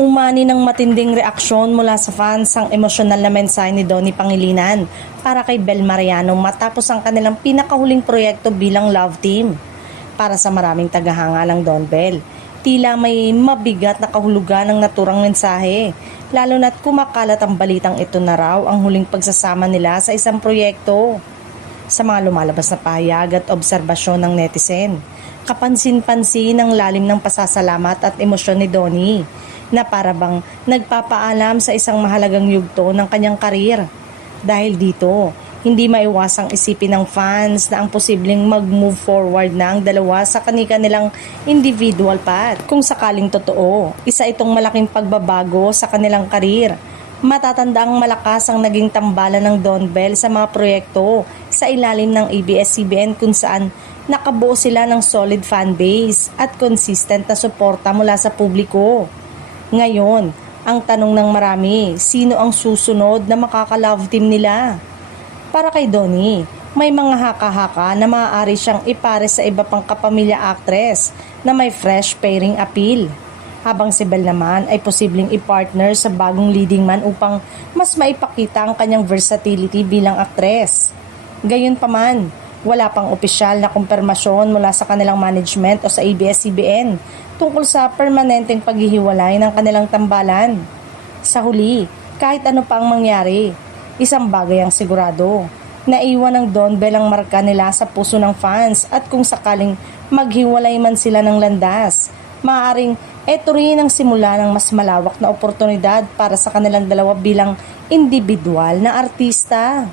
Umani ng matinding reaksyon mula sa fans ang emosyonal na mensahe ni Donnie Pangilinan para kay Bel Mariano matapos ang kanilang pinakahuling proyekto bilang love team. Para sa maraming tagahanga ng Don Bell, tila may mabigat na kahulugan ng naturang mensahe, lalo na't kumakalat ang balitang ito na raw ang huling pagsasama nila sa isang proyekto. Sa mga lumalabas na pahayag at obserbasyon ng netizen, kapansin-pansin ang lalim ng pasasalamat at emosyon ni Donnie na para bang nagpapaalam sa isang mahalagang yugto ng kanyang karir. Dahil dito, hindi maiwasang isipin ng fans na ang posibleng mag-move forward na ang dalawa sa kanilang individual path. Kung sakaling totoo, isa itong malaking pagbabago sa kanilang karir. Matatanda ang malakas ang naging tambalan ng Don Bell sa mga proyekto sa ilalim ng ABS-CBN kung saan nakabuo sila ng solid fanbase at consistent na suporta mula sa publiko. Ngayon, ang tanong ng marami, sino ang susunod na makaka-love team nila? Para kay Donnie, may mga haka-haka na maaari siyang ipare sa iba pang kapamilya actress na may fresh pairing appeal. Habang si Bel naman ay posibleng i-partner sa bagong leading man upang mas maipakita ang kanyang versatility bilang actress. Gayunpaman, wala pang opisyal na kumpirmasyon mula sa kanilang management o sa ABS-CBN tungkol sa permanenteng paghihiwalay ng kanilang tambalan. Sa huli, kahit ano pa ang mangyari, isang bagay ang sigurado. Naiwan ng Don Bell ang marka nila sa puso ng fans at kung sakaling maghiwalay man sila ng landas, maaaring eto rin ang simula ng mas malawak na oportunidad para sa kanilang dalawa bilang individual na artista.